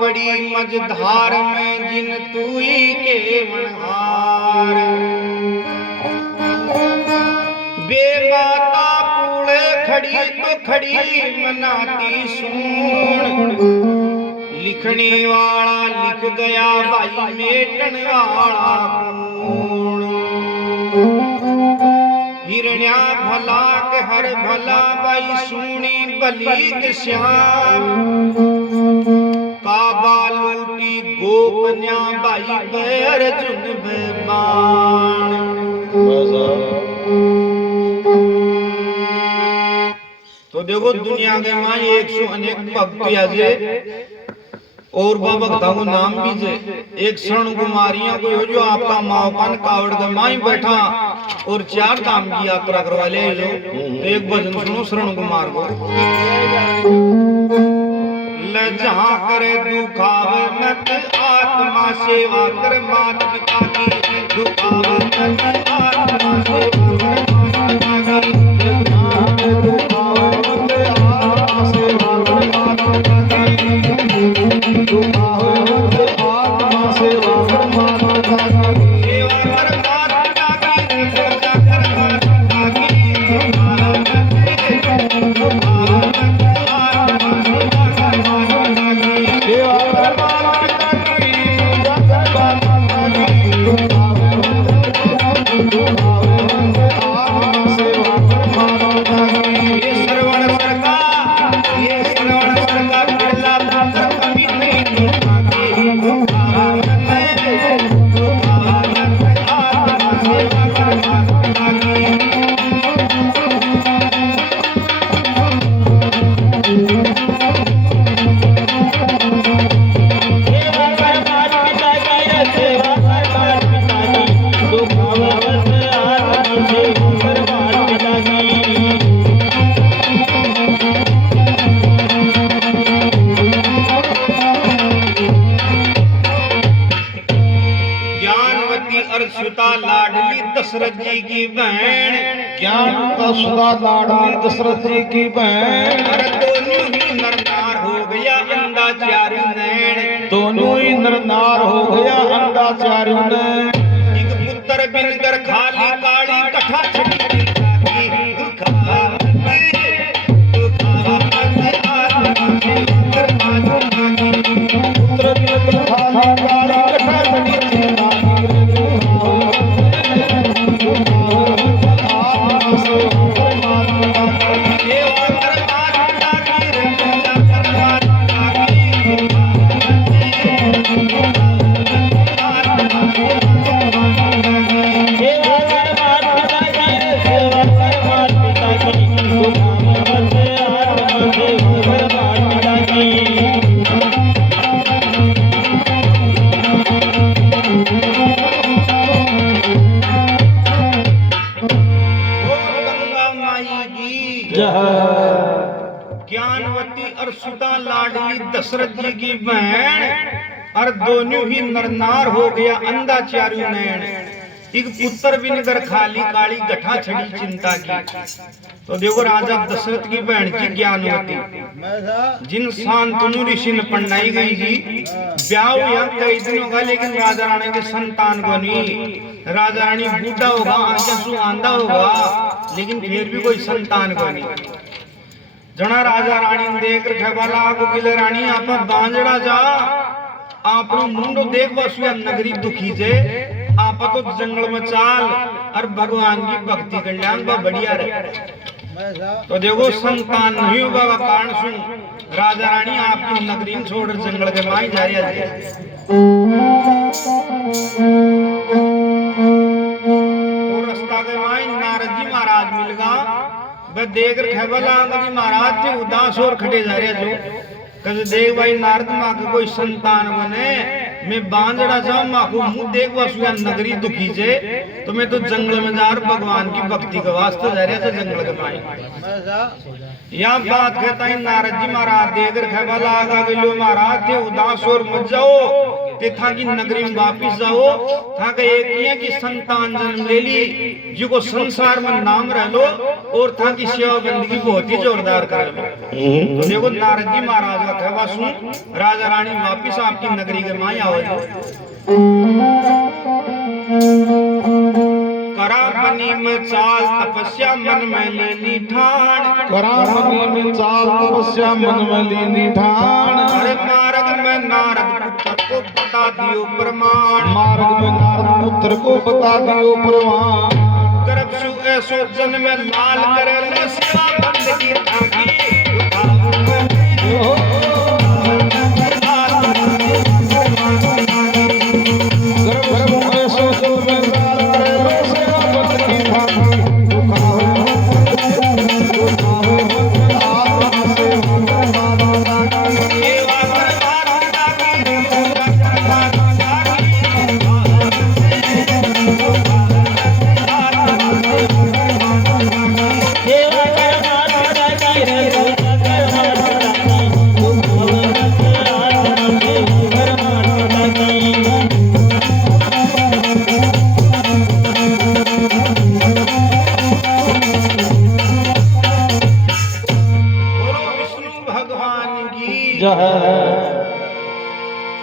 पड़ी मझधार में जिन तुई के मनहार बेमाता कूड़े खड़ी तो खड़ी मनाती सूण लिखने वाला लिख गया भाई मेटन वाला कौन हिरण्या भला के हर भला भाई सुनी बली के श्याम काबा लूटी गोपन्या भाई अर्जुन बेबान तो देखो दुनिया के मां 100 अनेक भक्त आजे और भक्ता को नाम भी जे एक शरण कुमारियां को जो आपका माओपन कावड़ के माई बैठा और 4 धाम की यात्रा करवा ले जो एक भजन सुनो शरण कुमार को ले जहां करे दुखावे मत आत्मा सेवा कर मात पिता की दुखावे मत आत्मा सेवा कर मात पिता की दुखावे मत आत्मा सेवा कर मात पिता की दशरथ जी की बहन ज्ञान का सुधा लाडली दशरथ जी की बहन दोनों ही नरनार हो गया अंधा चारू नैन दोनों ही नरनार हो गया अंधा चारू नैन एक पुत्र बिनकर खाली काली कठा छड़ी पुत्र बिनकर खाली काली कठा छड़ी ज्ञानवती और सुधा लाडली दशरथ जी की बहन और दोनों ही नरनार हो गया अंधा चारू नैन एक पुत्र बिनकर खाली काली गठा छड़ी चिंता की। तो देखो राजा दशरथ की बहन की ज्ञानवती जिन शांतनु ऋषि ने पढ़ाई गई थी ब्याह या कई दिन होगा लेकिन राजा रानी के संतान को नहीं राजा रानी बूढ़ा होगा आंसू आंधा होगा लेकिन फिर भी कोई संतान को नहीं जना राजा रानी देख रखे वाला को गिले रानी आप बांजड़ा जा आपनो मुंडो देख बसुआ नगरी दुखी से आप तो जंगल में चाल और भगवान की भक्ति कल्याण बा बढ़िया रहे। तो देखो संतान नहीं होगा का कारण सुन राजा रानी आपकी नगरी छोड़ जंगल के माई जा रही है। तो रास्ता के माई नारद जी महाराज मिल गा वह देख रखे वाला महाराज जी उदास और खड़े जा रहे जो कहे देख भाई नारद माँ के कोई संतान बने मैं बांझड़ा जाऊं माँ को मुंह देख वसुआ नगरी दुखी से तो मैं तो जंगल में जा रहा भगवान की भक्ति के वास्ते जा रहा था जंगल के माई यह बात कहता है नारद जी महाराज देख रखे वाला आगा लो महाराज थे उदास और मत जाओ ते था की नगरी में वापिस जाओ था के एक ही की संतान जन्म ले ली जिको संसार में नाम रह लो और था की सेवा बंदगी बहुत ही जोरदार कर लो। तो देखो नारद जी महाराज का कहवा सुन राजा रानी वापिस आपकी नगरी के माया हो करा बनी में चाल तपस्या मन में लेनी ठान करा बनी में चाल तपस्या मन में लेनी ठान अरे मार्ग में नारद पुत्र को बता दियो प्रमाण मार्ग में नारद पुत्र को बता दियो प्रमाण गर्भ सु ऐसो जन्म लाल करे लो सेवा बंदगी थाकी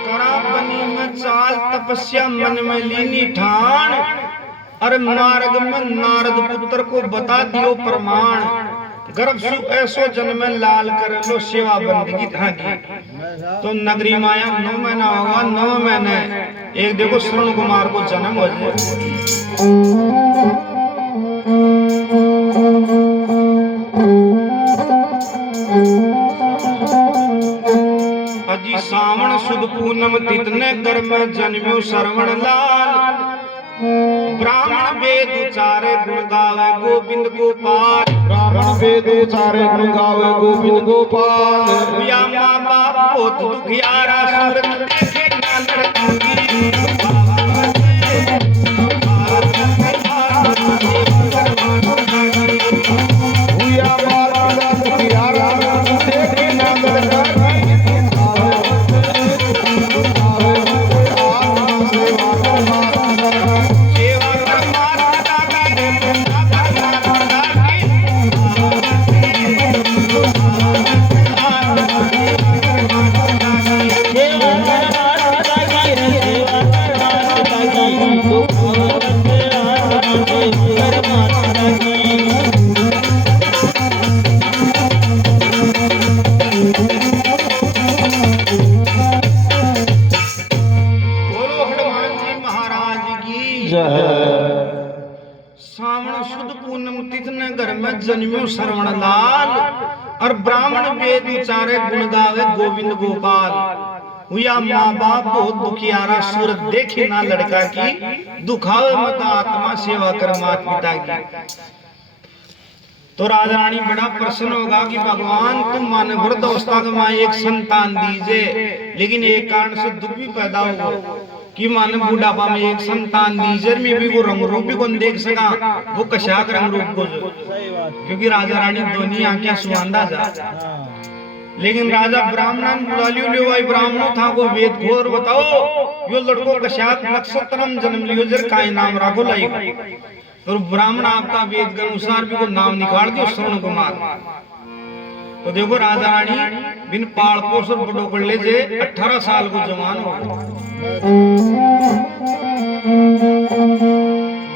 करा बनी में चाल तपस्या मन में लीनी ठान अरे मार्ग में नारद पुत्र को बता दियो प्रमाण गर्भ सु ऐसो जन्म लाल कर लो सेवा बंदगी थाकी। तो नगरी माया 9 महीना होगा 9 महीने एक देखो श्रवण कुमार को जन्म हो जाए अजी सावण सुद पूनम तितने घर में जन्म्यो श्रवण लाल ब्राह्मण वेद उचारे गुण गावे गोविंद गोपाल ब्राह्मण वेद उचारे गुण गावे गोविंद गोपाल या माँ बाप बहुत दुखियारा सूरत देखे ना लड़की सावण सुद पूनम तिथने घर में जन्म्यो श्रवण लाल और ब्राह्मण वेद उचारे गुण गावे गोविंद गोपाल हुआ माँ बाप बहुत दुखियारा सूरत देखे ना लड़का की दुखावे मत आत्मा सेवा कर मात पिता की। तो राजा रानी बड़ा प्रसन्न होगा कि भगवान तुम माने वृद्ध अवस्था के माँ एक संतान दीजिए लेकिन एक कारण से दुख भी पैदा होगा कि माने बुढ़ापा में एक संतान दीजिए में भी वो रंग रूप भी कौन देख सका वो कशाक रंग रूप को क्योंकि राजा रानी दोनों आंखें सुहांदा जा लेकिन राजा ब्राह्मण बुला लियो भाई ब्राह्मण था को वेद खोर बताओ यो लड़को कशाक नक्षत्रम जन्म लियो जर काय नाम राखो लाई और ब्राह्मण आपका वेद के अनुसार भी को नाम निकाल दियो श्रवण कुमार। तो देखो राजा रानी बिन पाल पोष और बड़ो कर ले जे 18 साल को जवान हो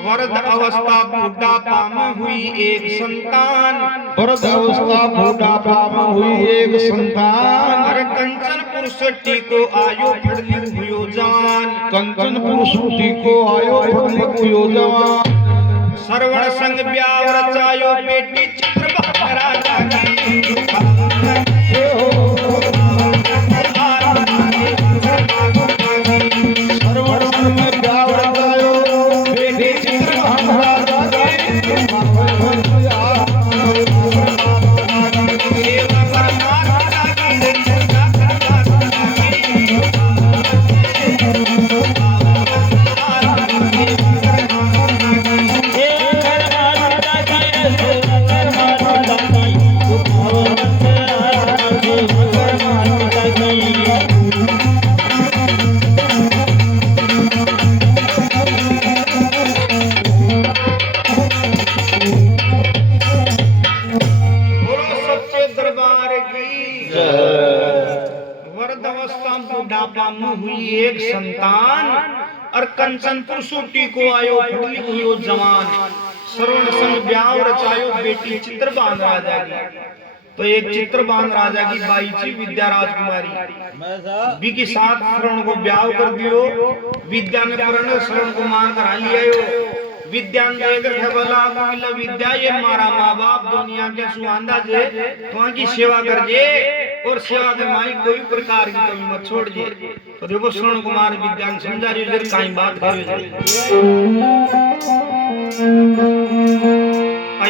वृद्ध अवस्था बुढ़ापा में हुई एक संतान वृद्ध अवस्था बुढ़ापा में हुई एक संतान अरे कंचन पुरुष टीको आयो फड़ली हुयो जवान कंचन पुरुष टीको आयो फड़ली हुयो जवान श्रवण संग ब्याह रचायो बेटी चित्र राजा की श्रवण संग ब्याह रचायो बेटी चित्र राजा की बुढ़ापा में हुई एक संतान, और कंचनपुर सूटी को आयो फुटली हुई जवान। श्रवण संग ब्याह रचायो बेटी चित्रबान राजा की। तो एक चित्रबान राजा की बाई थी विद्या राजकुमारी, बी के साथ श्रवण को ब्याह कर दियो। विद्या ने प्रण श्रवण को मार कर लिया। विद्या विद्या ये मारा माँ बाप दुनिया के सुहांदा जे तो की सेवा कर जे, और सेवा के माई कोई प्रकार की कमी मत छोड़ जे। तो देखो श्रवण कुमार विद्या ने समझा रही है कहीं बात करे।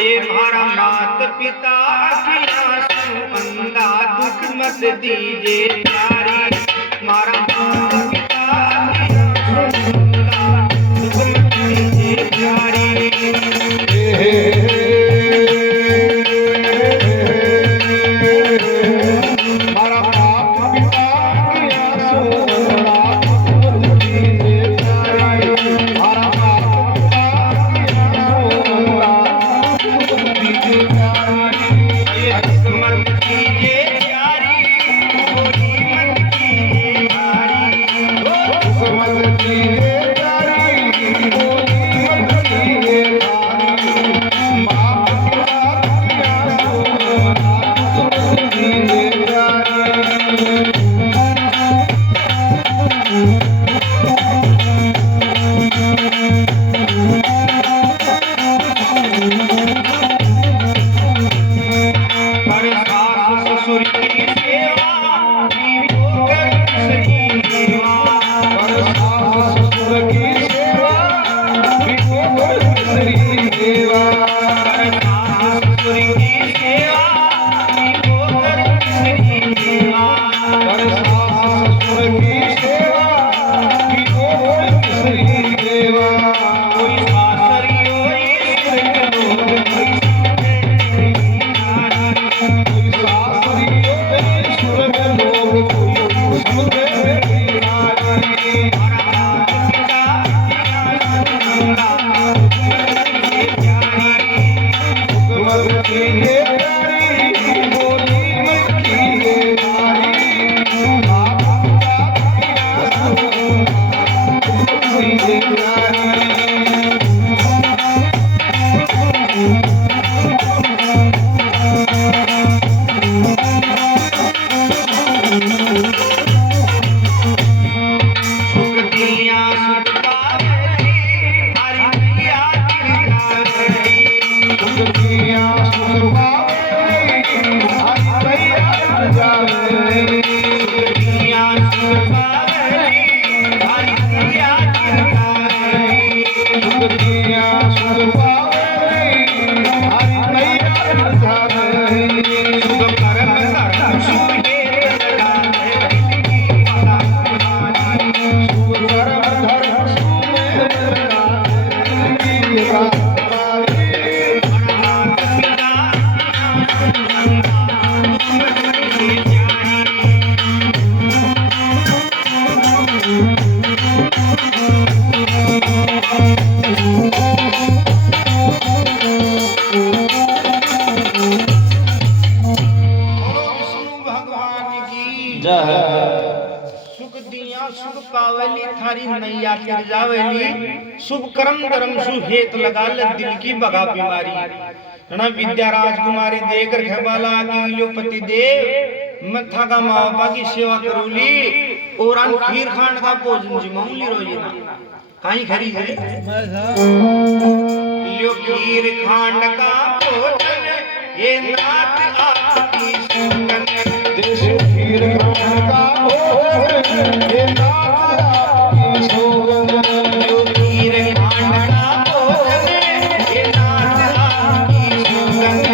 ये मारा मात पिता की आंसू अंधा दुख मत दीजिए प्यारी। मारा माता पिता की आंसू अंधा दुख मत दीजिए प्यारी। सुख दिया सुख पावली थारी नैया तिर जावेली। शुभ कर्म धर्म सुहेत लगा ले दिल की बगा बीमारी। ना विद्या राजकुमारी देकर खेबाला की लो पति देव मथा का माँ बापा की सेवा करूली, और अन खीर खांड का भोजन जिमाऊली रोजी ना कहीं खरीद लो खीर खांड का भोजन ये नाथ आपकी सुगंध। देश खीर खांड का भोजन ये नाथ आपकी सुगंध। लो खीर खांड का भोजन ये नाथ आपकी सुगंध।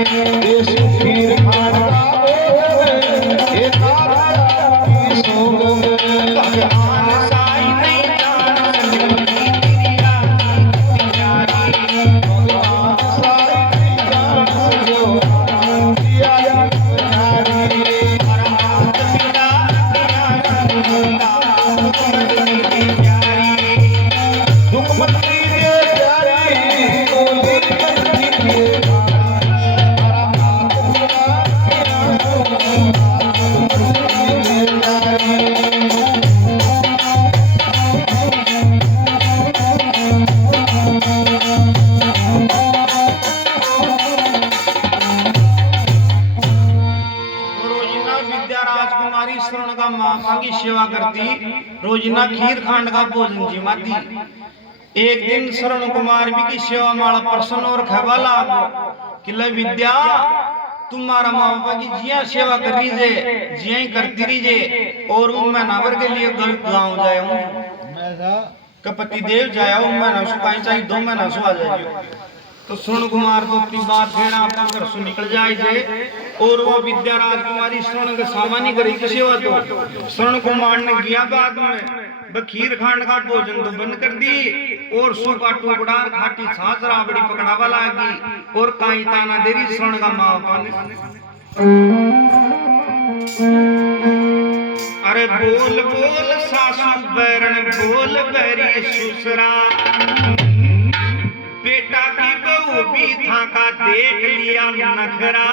देश खीर खांड का भोजन ये नाथ आपकी सुगंध। भगवान साई नहीं जान सकती क्रिया की प्यारी। भगवान साई नहीं जान सको क्रिया की प्यारी। परमात्मा पिता पिता सुगंधा प्यारी। दुख मत कीजिए प्यारी बोली मत कीजिए प्यारी। करती, रोजिना खीर खांड का भोजन जिमाती। एक दिन शरण कुमार भी की सेवा माला प्रसन्न और खवाला कि ले विद्या तुम्हारा माँ बापा की जिया सेवा कर रही जे, जिया ही करती रही जे, और वो मैं नावर के लिए गाँव जाया हूँ कपति देव जाया हूँ, मैं ना कहीं चाहिए 2 महीना सो आ जाइए। तो शरण कुमार तो अपनी बात फेरा अपना घर से निकल जाए जे, और वो विद्या राजकुमारी शरण के सामान्य करी की सेवा। तो शरण कुमार ने गया बाद में खीर खांड का भोजन तो बंद कर दी, और सूखा टुकड़ा खाटी छाछ राबड़ी पकड़ावा लागी, और काई ताना देरी शरण का माँ अरे बोल बोल सासू बैरन बोल बैरी सुसरा, बेटा की बहू भी था का देख लिया नखरा,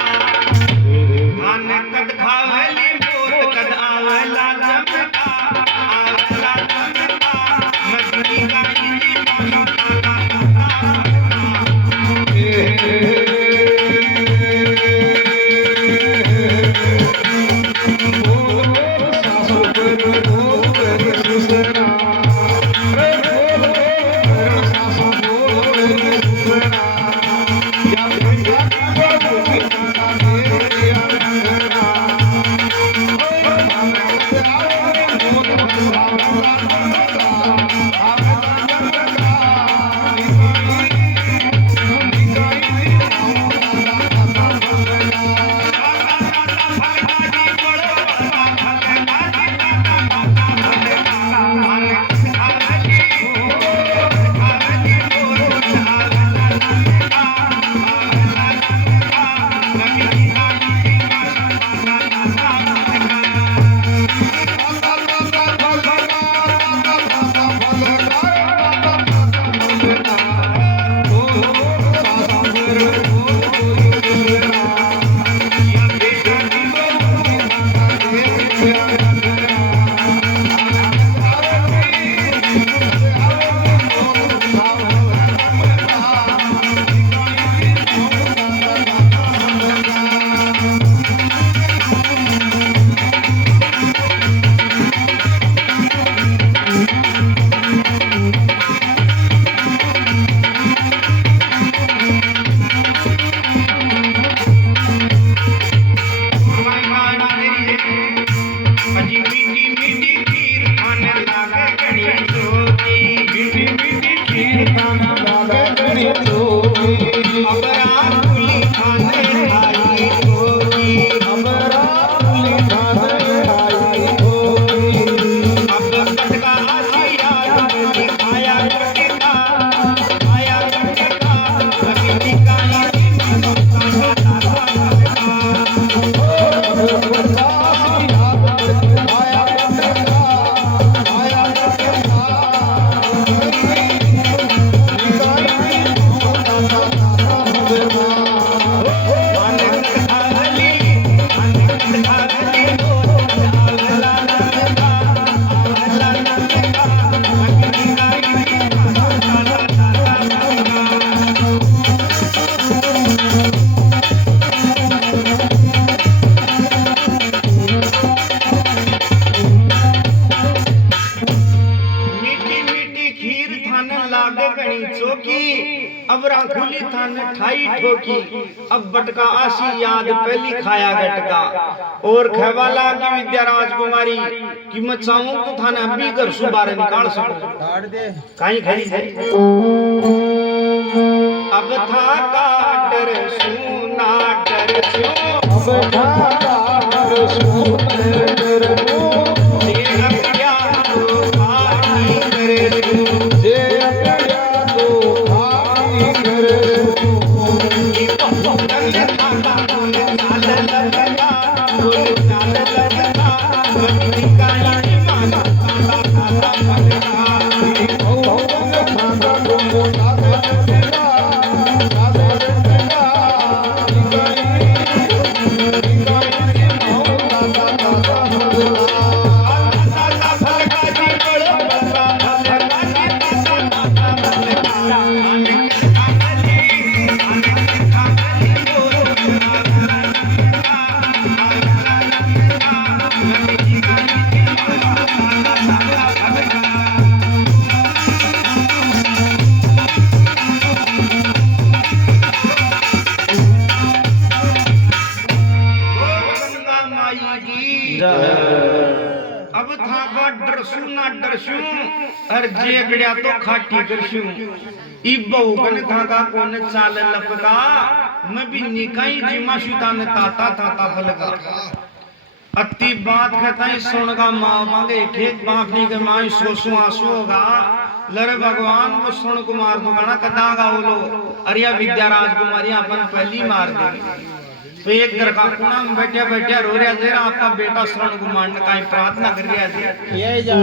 धान कद खावली बोल कद आवला जमका, आवला जमका मजनी का अब बटका आशी याद पहली खाया गटका, और खवाला की विद्या राजकुमारी की मैं चाहूं तो थाने अभी घर से बाहर निकाल सकूं कहीं खड़ी है। अब था का डर सुना डर सो, अब था का डर सुना डर सो, जे अप्या तो पानी करे सो, जे अप्या तो पानी करे सो, Bye. की अब था का डरसू ना डरसू और जे गड़िया तो खाटी करसू ई बहुकन था का कोन चाल लपका मैं भी निकाई जिमा सुता ने ताता ताता फलगा अति बात कहता है सुन का माँ मांगे खेत बापनी के माँ सोसु आंसू होगा लरे भगवान वो सुन कुमार को गाना कदा गा बोलो अरिया विद्या राजकुमारी अपन पहली मार दी तो एक घर का कोना में बैठे बैठे रो रहा जरा आपका बेटा श्रवण कुमार ने कहीं प्रार्थना कर रहा थी